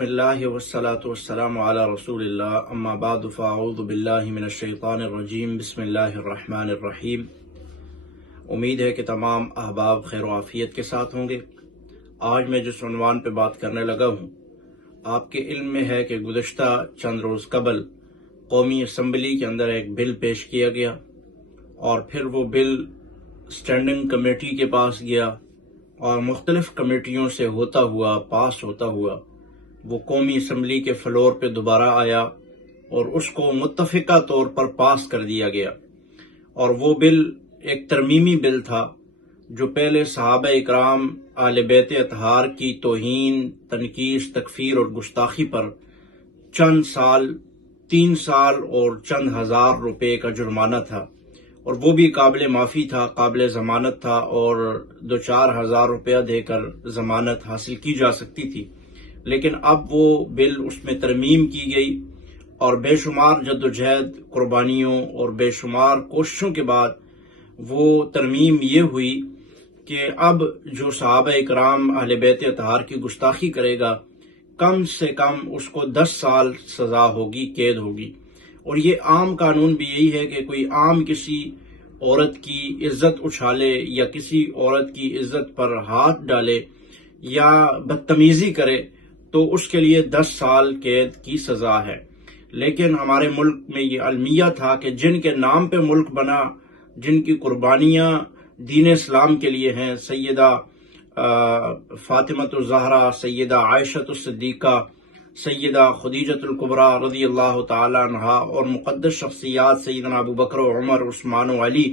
اللہ والصلاة والسلام علی رسول اللہ اما بعد فاعوذ باللہ من الشیطان الرجیم بسم اللہ الرحمن الرحیم۔ امید ہے کہ تمام احباب خیر و عافیت کے ساتھ ہوں گے۔ آج میں جس عنوان پہ بات کرنے لگا ہوں، آپ کے علم میں ہے کہ گزشتہ چند روز قبل قومی اسمبلی کے اندر ایک بل پیش کیا گیا اور پھر وہ بل اسٹینڈنگ کمیٹی کے پاس گیا اور مختلف کمیٹیوں سے پاس ہوتا ہوا وہ قومی اسمبلی کے فلور پہ دوبارہ آیا اور اس کو متفقہ طور پر پاس کر دیا گیا۔ اور وہ بل ایک ترمیمی بل تھا جو پہلے صحابہ اکرام اہل بیت اطہار کی توہین، تنقیص، تکفیر اور گستاخی پر چند سال، 3 سال اور چند ہزار روپے کا جرمانہ تھا، اور وہ بھی قابل معافی تھا، قابل ضمانت تھا، اور 2-4 ہزار روپیہ دے کر ضمانت حاصل کی جا سکتی تھی۔ لیکن اب وہ بل، اس میں ترمیم کی گئی اور بے شمار جدوجہد، قربانیوں اور بے شمار کوششوں کے بعد وہ ترمیم یہ ہوئی کہ اب جو صحابہ اکرام اہل بیت اطہار کی گستاخی کرے گا، کم سے کم اس کو 10 سال سزا ہوگی، قید ہوگی۔ اور یہ عام قانون بھی یہی ہے کہ کوئی عام کسی عورت کی عزت اچھالے یا کسی عورت کی عزت پر ہاتھ ڈالے یا بدتمیزی کرے تو اس کے لیے 10 سال قید کی سزا ہے۔ لیکن ہمارے ملک میں یہ المیہ تھا کہ جن کے نام پہ ملک بنا، جن کی قربانیاں دین اسلام کے لیے ہیں، سیدہ فاطمۃ الزہرا، سیدہ عائشہ الصدیقہ، سیدہ خدیجہ الکبریٰ رضی اللہ تعالی عنہا، اور مقدس شخصیات سیدنا ابو بکر و عمر، عثمان و علی،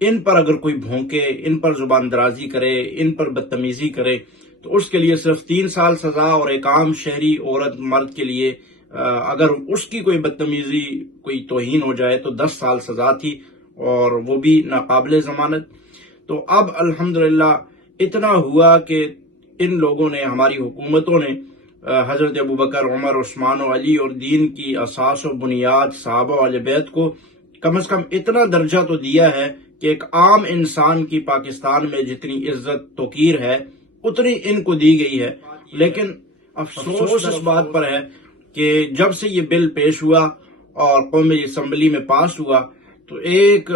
ان پر اگر کوئی بھونکے، ان پر زبان درازی کرے، ان پر بدتمیزی کرے تو اس کے لیے صرف 3 سال سزا، اور ایک عام شہری عورت مرد کے لیے اگر اس کی کوئی بدتمیزی، کوئی توہین ہو جائے تو 10 سال سزا تھی، اور وہ بھی ناقابل ضمانت۔ تو اب الحمدللہ اتنا ہوا کہ ان لوگوں نے، ہماری حکومتوں نے، حضرت ابو بکر، عمر، عثمان و علی اور دین کی اساس و بنیاد صحابہ اہل بیت کو کم از کم اتنا درجہ تو دیا ہے کہ ایک عام انسان کی پاکستان میں جتنی عزت توقیر ہے اتنی ان کو دی گئی ہے۔ لیکن افسوس اس بات پر ہے کہ جب سے یہ بل پیش ہوا اور قومی اسمبلی میں پاس ہوا تو ایک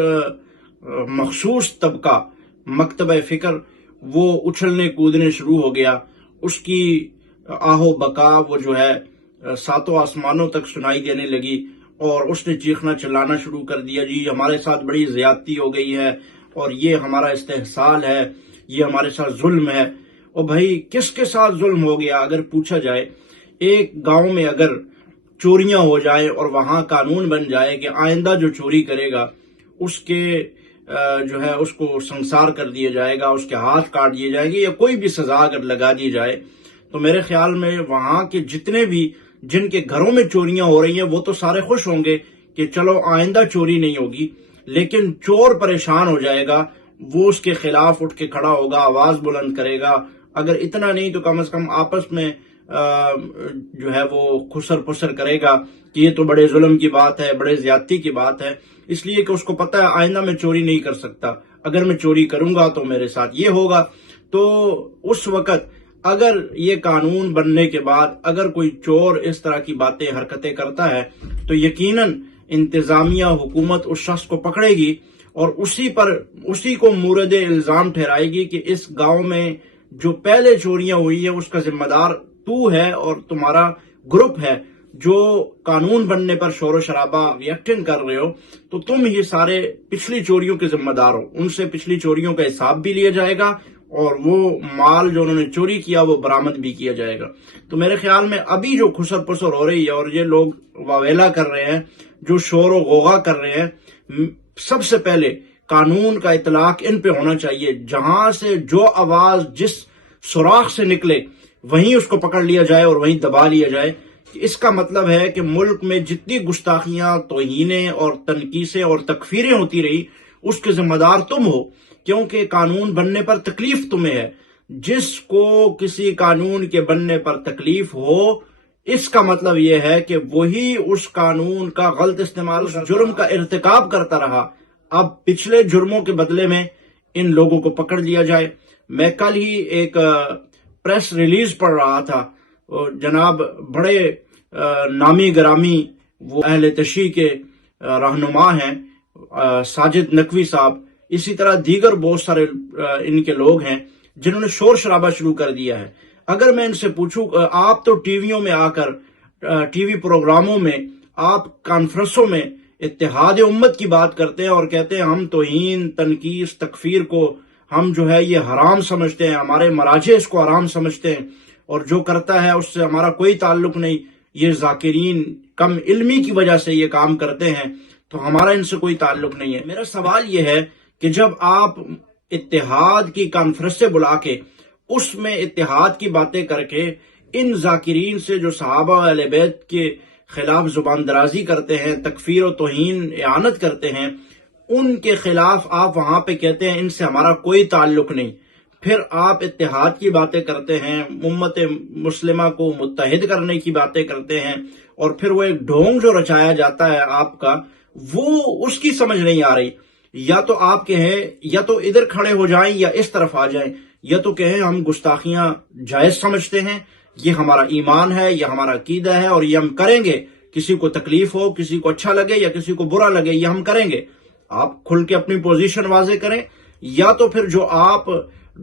مخصوص طبقہ، مکتبہ فکر، وہ اچھلنے کودنے شروع ہو گیا۔ اس کی آہو بکا وہ جو ہے 7 آسمانوں تک سنائی دینے لگی، اور اس نے چیخنا چلانا شروع کر دیا، جی ہمارے ساتھ بڑی زیادتی ہو گئی ہے، اور یہ ہمارا استحصال ہے، یہ ہمارے ساتھ ظلم ہے۔ اور بھائی کس کے ساتھ ظلم ہو گیا؟ اگر پوچھا جائے، ایک گاؤں میں اگر چوریاں ہو جائیں اور وہاں قانون بن جائے کہ آئندہ جو چوری کرے گا اس کے جو ہے اس کو سنسار کر دیا جائے گا، اس کے ہاتھ کاٹ دیے جائیں گے، یا کوئی بھی سزا اگر لگا دی جائے، تو میرے خیال میں وہاں کے جتنے بھی جن کے گھروں میں چوریاں ہو رہی ہیں وہ تو سارے خوش ہوں گے کہ چلو آئندہ چوری نہیں ہوگی۔ لیکن چور پریشان ہو جائے گا، وہ اس کے خلاف اٹھ کے کھڑا ہوگا، آواز بلند کرے گا۔ اگر اتنا نہیں تو کم از کم آپس میں جو ہے وہ خسر پسر کرے گا کہ یہ تو بڑے ظلم کی بات ہے، بڑے زیادتی کی بات ہے، اس لیے کہ اس کو پتہ ہے آئندہ میں چوری نہیں کر سکتا، اگر میں چوری کروں گا تو میرے ساتھ یہ ہوگا۔ تو اس وقت اگر یہ قانون بننے کے بعد اگر کوئی چور اس طرح کی باتیں، حرکتیں کرتا ہے تو یقیناً انتظامیہ، حکومت اس شخص کو پکڑے گی اور اسی کو مورد الزام ٹھہرائے گی کہ اس گاؤں میں جو پہلے چوریاں ہوئی ہیں اس کا ذمہ دار تو ہے اور تمہارا گروپ ہے، جو قانون بننے پر شور و شرابہ ریئیکٹنگ کر رہے ہو، تو تم ہی سارے پچھلی چوریوں کے ذمہ دار ہو۔ ان سے پچھلی چوریوں کا حساب بھی لیا جائے گا اور وہ مال جو انہوں نے چوری کیا وہ برآمد بھی کیا جائے گا۔ تو میرے خیال میں ابھی جو خسر پسر ہو رہی ہے اور یہ لوگ واویلا کر رہے ہیں، جو شور و غوغا کر رہے ہیں، سب سے پہلے قانون کا اطلاق ان پہ ہونا چاہیے۔ جہاں سے جو آواز جس سوراخ سے نکلے وہیں اس کو پکڑ لیا جائے اور وہیں دبا لیا جائے۔ اس کا مطلب ہے کہ ملک میں جتنی گستاخیاں، توہینیں اور تنقیصیں اور تکفیریں ہوتی رہی اس کے ذمہ دار تم ہو، کیونکہ قانون بننے پر تکلیف تمہیں ہے۔ جس کو کسی قانون کے بننے پر تکلیف ہو، اس کا مطلب یہ ہے کہ وہی اس قانون کا غلط استعمال، اس جرم کا ارتکاب کرتا رہا۔ اب پچھلے جرموں کے بدلے میں ان لوگوں کو پکڑ لیا جائے۔ میں کل ہی ایک پریس ریلیز پڑھ رہا تھا، جناب بڑے نامی گرامی وہ اہل تشیع کے رہنما ہیں ساجد نقوی صاحب، اسی طرح دیگر بہت سارے ان کے لوگ ہیں جنہوں نے شور شرابہ شروع کر دیا ہے۔ اگر میں ان سے پوچھوں، آپ تو ٹی ویوں میں آ کر، ٹی وی پروگراموں میں، آپ کانفرنسوں میں اتحاد امت کی بات کرتے ہیں اور کہتے ہیں ہم توہین، تنقیص، تکفیر کو ہم جو ہے یہ حرام سمجھتے ہیں، ہمارے مراجع اس کو حرام سمجھتے ہیں اور جو کرتا ہے اس سے ہمارا کوئی تعلق نہیں، یہ ذاکرین کم علمی کی وجہ سے یہ کام کرتے ہیں، تو ہمارا ان سے کوئی تعلق نہیں ہے۔ میرا سوال یہ ہے کہ جب آپ اتحاد کی کانفرنسیں بلا کے اس میں اتحاد کی باتیں کر کے ان ذاکرین سے جو صحابہ و اہل بیت کے خلاف زبان درازی کرتے ہیں، تکفیر و توہین اعانت کرتے ہیں، ان کے خلاف آپ وہاں پہ کہتے ہیں ان سے ہمارا کوئی تعلق نہیں، پھر آپ اتحاد کی باتیں کرتے ہیں، امت مسلمہ کو متحد کرنے کی باتیں کرتے ہیں، اور پھر وہ ایک ڈھونگ جو رچایا جاتا ہے آپ کا، وہ اس کی سمجھ نہیں آ رہی۔ یا تو آپ کہیں، یا تو ادھر کھڑے ہو جائیں یا اس طرف آ جائیں، یا تو کہیں ہم گستاخیاں جائز سمجھتے ہیں، یہ ہمارا ایمان ہے، یہ ہمارا عقیدہ ہے اور یہ ہم کریں گے، کسی کو تکلیف ہو، کسی کو اچھا لگے یا کسی کو برا لگے، یہ ہم کریں گے۔ آپ کھل کے اپنی پوزیشن واضح کریں، یا تو پھر جو آپ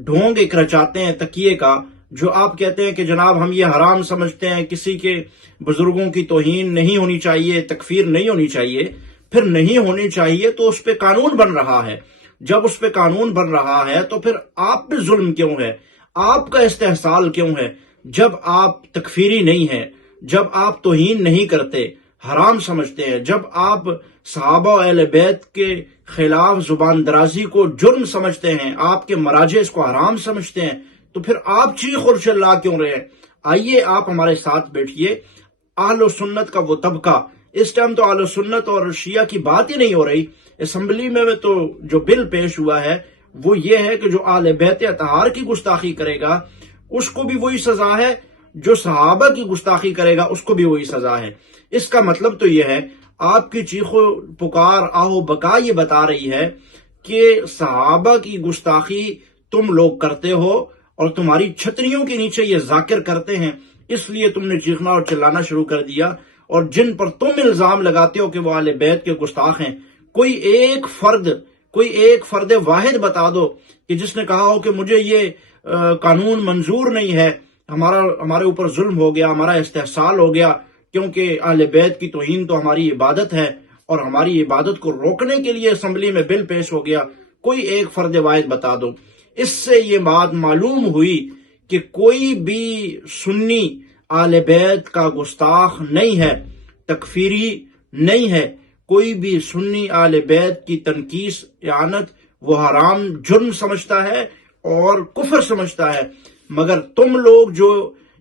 ڈھونگ ایک رچاتے ہیں تکیے کا، جو آپ کہتے ہیں کہ جناب ہم یہ حرام سمجھتے ہیں، کسی کے بزرگوں کی توہین نہیں ہونی چاہیے، تکفیر نہیں ہونی چاہیے، پھر نہیں ہونی چاہیے تو اس پہ قانون بن رہا ہے۔ جب اس پہ قانون بن رہا ہے تو پھر آپ پہ ظلم کیوں ہے، آپ کا استحصال کیوں ہے؟ جب آپ تکفیری نہیں ہیں، جب آپ توہین نہیں کرتے، حرام سمجھتے ہیں، جب آپ صحابہ و اہل بیت کے خلاف زبان درازی کو جرم سمجھتے ہیں، آپ کے مراجع اس کو حرام سمجھتے ہیں، تو پھر آپ چیخ اور چلا کیوں رہے ہیں؟ آئیے آپ ہمارے ساتھ بیٹھیے۔ اہل و سنت کا وہ طبقہ، اس ٹائم تو اہل و سنت اور شیعہ کی بات ہی نہیں ہو رہی، اسمبلی میں تو جو بل پیش ہوا ہے وہ یہ ہے کہ جو اہل بیت اطہار کی گستاخی کرے گا اس کو بھی وہی سزا ہے، جو صحابہ کی گستاخی کرے گا اس کو بھی وہی سزا ہے۔ اس کا مطلب تو یہ ہے، آپ کی چیخ و پکار، آہ و بکا یہ بتا رہی ہے کہ صحابہ کی گستاخی تم لوگ کرتے ہو اور تمہاری چھتریوں کے نیچے یہ ذاکر کرتے ہیں، اس لیے تم نے چیخنا اور چلانا شروع کر دیا۔ اور جن پر تم الزام لگاتے ہو کہ وہ اہل بیت کے گستاخ ہیں، کوئی ایک فرد واحد بتا دو کہ جس نے کہا ہو کہ مجھے یہ قانون منظور نہیں ہے، ہمارے اوپر ظلم ہو گیا، ہمارا استحصال ہو گیا، کیونکہ اہل بیت کی توہین تو ہماری عبادت ہے اور ہماری عبادت کو روکنے کے لیے اسمبلی میں بل پیش ہو گیا، کوئی ایک فرد واحد بتا دو۔ اس سے یہ بات معلوم ہوئی کہ کوئی بھی سنی اہل بیت کا گستاخ نہیں ہے، تکفیری نہیں ہے، کوئی بھی سنی اہل بیت کی تنقیص، اعانت وہ حرام جرم سمجھتا ہے اور کفر سمجھتا ہے۔ مگر تم لوگ جو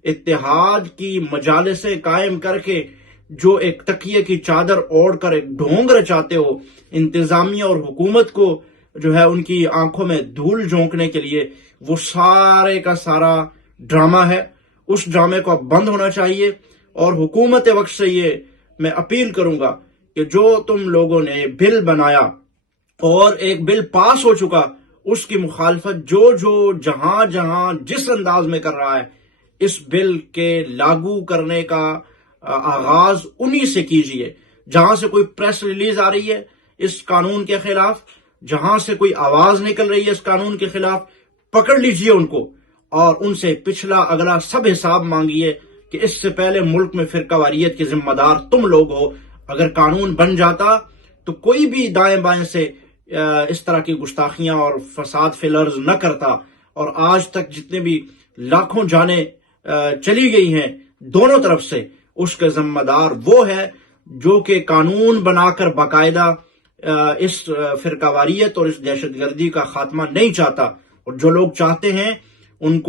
اتحاد کی مجالسیں قائم کر کے جو ایک تکیے کی چادر اوڑھ کر ایک ڈھونگ رچاتے ہو انتظامیہ اور حکومت کو، جو ہے ان کی آنکھوں میں دھول جھونکنے کے لیے، وہ سارے کا سارا ڈرامہ ہے۔ اس ڈرامے کو اب بند ہونا چاہیے، اور حکومت وقت سے یہ میں اپیل کروں گا کہ جو تم لوگوں نے بل بنایا اور ایک بل پاس ہو چکا، اس کی مخالفت جو جہاں جس انداز میں کر رہا ہے، اس بل کے لاگو کرنے کا آغاز انہی سے کیجئے۔ جہاں سے کوئی پریس ریلیز آ رہی ہے اس قانون کے خلاف، جہاں سے کوئی آواز نکل رہی ہے اس قانون کے خلاف، پکڑ لیجئے ان کو اور ان سے پچھلا اگلا سب حساب مانگیے کہ اس سے پہلے ملک میں فرقہ واریت کے ذمہ دار تم لوگ ہو۔ اگر قانون بن جاتا تو کوئی بھی دائیں بائیں سے اس طرح کی گستاخیاں اور فساد فی الارض نہ کرتا، اور آج تک جتنے بھی لاکھوں جانیں چلی گئی ہیں دونوں طرف سے، اس کا ذمہ دار وہ ہے جو کہ قانون بنا کر باقاعدہ اس فرقہ واریت اور اس دہشت گردی کا خاتمہ نہیں چاہتا، اور جو لوگ چاہتے ہیں ان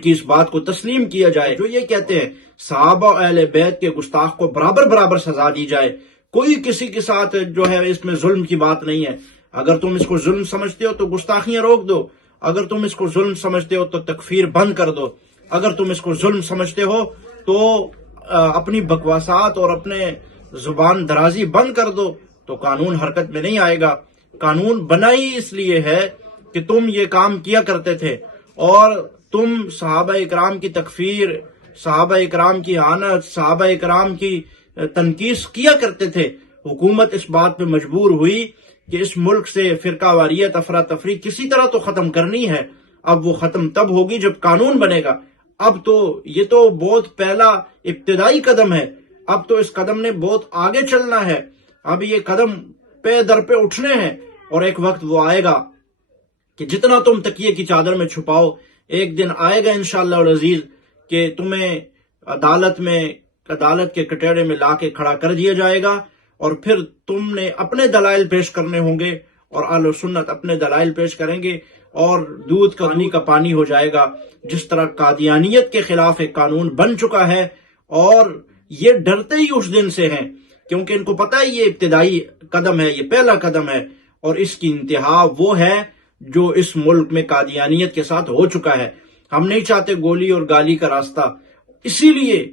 کی اس بات کو تسلیم کیا جائے، جو یہ کہتے ہیں صحابہ اہل بیت کے گستاخ کو برابر سزا دی جائے، کوئی کسی کے ساتھ جو ہے اس میں ظلم کی بات نہیں ہے۔ اگر تم اس کو ظلم سمجھتے ہو تو گستاخیاں روک دو، اگر تم اس کو ظلم سمجھتے ہو تو تکفیر بند کر دو، اگر تم اس کو ظلم سمجھتے ہو تو اپنی بکواسات اور اپنے زبان درازی بند کر دو، تو قانون حرکت میں نہیں آئے گا۔ قانون بنا ہی اس لیے ہے کہ تم یہ کام کیا کرتے تھے، اور تم صحابہ اکرام کی تکفیر، صحابہ اکرام کی اعانت، صحابہ اکرام کی تنقید کیا کرتے تھے، حکومت اس بات پہ مجبور ہوئی کہ اس ملک سے فرقہ واریت، افراتفری کسی طرح تو ختم کرنی ہے۔ اب وہ ختم تب ہوگی جب قانون بنے گا۔ اب تو یہ تو بہت پہلا ابتدائی قدم ہے، اب تو اس قدم نے بہت آگے چلنا ہے۔ اب یہ قدم پے در پہ اٹھنے ہیں، اور ایک وقت وہ آئے گا کہ جتنا تم تکیے کی چادر میں چھپاؤ، ایک دن آئے گا انشاءاللہ العزیز کہ تمہیں عدالت کے کٹہرے میں لا کے کھڑا کر دیا جائے گا، اور پھر تم نے اپنے دلائل پیش کرنے ہوں گے، اور اہل سنت اپنے دلائل پیش کریں گے، اور دودھ کا پانی ہو جائے گا۔ جس طرح قادیانیت کے خلاف ایک قانون بن چکا ہے، اور یہ ڈرتے ہی اس دن سے ہیں، کیونکہ ان کو پتہ ہے یہ ابتدائی قدم ہے، یہ پہلا قدم ہے، اور اس کی انتہا وہ ہے جو اس ملک میں قادیانیت کے ساتھ ہو چکا ہے۔ ہم نہیں چاہتے گولی اور گالی کا راستہ، اسی لیے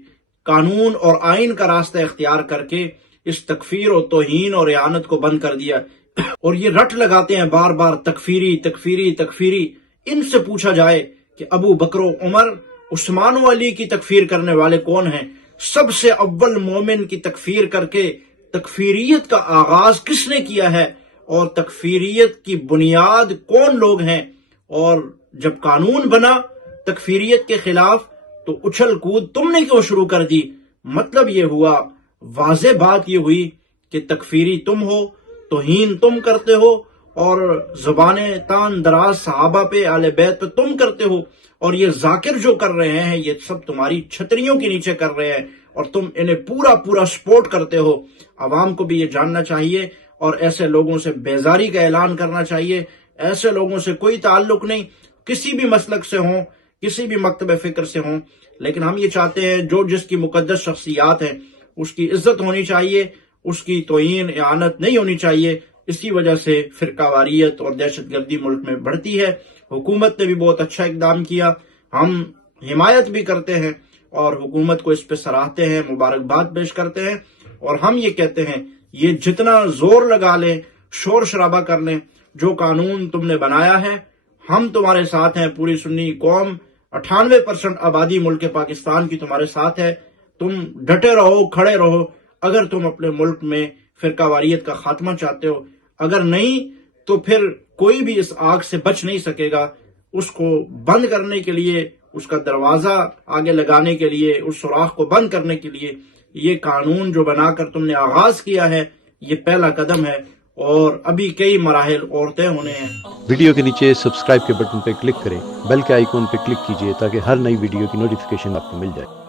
قانون اور آئین کا راستہ اختیار کر کے اس تکفیر اور توہین اور اعانت کو بند کر دیا۔ اور یہ رٹ لگاتے ہیں بار بار تکفیری تکفیری تکفیری۔ ان سے پوچھا جائے کہ ابو بکر و عمر، عثمان و علی کی تکفیر کرنے والے کون ہیں؟ سب سے اول مومن کی تکفیر کر کے تکفیریت کا آغاز کس نے کیا ہے، اور تکفیریت کی بنیاد کون لوگ ہیں؟ اور جب قانون بنا تکفیریت کے خلاف تو اچھل کود تم نے کیوں شروع کر دی؟ مطلب یہ ہوا، واضح بات یہ ہوئی کہ تکفیری تم ہو، توہین تم کرتے ہو، اور زبانیں تان دراز صحابہ پہ، اہل بیت پہ تم کرتے ہو، اور یہ ذاکر جو کر رہے ہیں یہ سب تمہاری چھتریوں کے نیچے کر رہے ہیں، اور تم انہیں پورا سپورٹ کرتے ہو۔ عوام کو بھی یہ جاننا چاہیے، اور ایسے لوگوں سے بیزاری کا اعلان کرنا چاہیے۔ ایسے لوگوں سے کوئی تعلق نہیں، کسی بھی مسلک سے ہوں، کسی بھی مکتب فکر سے ہوں، لیکن ہم یہ چاہتے ہیں جو جس کی مقدس شخصیات ہیں اس کی عزت ہونی چاہیے، اس کی توہین اعانت نہیں ہونی چاہیے۔ اسی وجہ سے فرقہ واریت اور دہشت گردی ملک میں بڑھتی ہے۔ حکومت نے بھی بہت اچھا اقدام کیا، ہم حمایت بھی کرتے ہیں، اور حکومت کو اس پہ سراہتے ہیں، مبارکباد پیش کرتے ہیں، اور ہم یہ کہتے ہیں یہ جتنا زور لگا لیں، شور شرابہ کر لیں، جو قانون تم نے بنایا ہے ہم تمہارے ساتھ ہیں۔ پوری سنی قوم 98% آبادی ملک پاکستان کی تمہارے ساتھ ہے۔ تم ڈٹے رہو، کھڑے رہو، اگر تم اپنے ملک میں فرقہ واریت کا خاتمہ چاہتے ہو۔ اگر نہیں تو پھر کوئی بھی اس آگ سے بچ نہیں سکے گا۔ اس کو بند کرنے کے لیے، اس کا دروازہ آگے لگانے کے لیے، اس سوراخ کو بند کرنے کے لیے یہ قانون جو بنا کر تم نے آغاز کیا ہے یہ پہلا قدم ہے، اور ابھی کئی مراحل اور طے ہونے ہیں۔ ویڈیو کے نیچے سبسکرائب کے بٹن پہ کلک کریں، بیل کے آئیکن پہ کلک کیجئے تاکہ ہر نئی ویڈیو کی نوٹیفیکیشن آپ کو مل جائے۔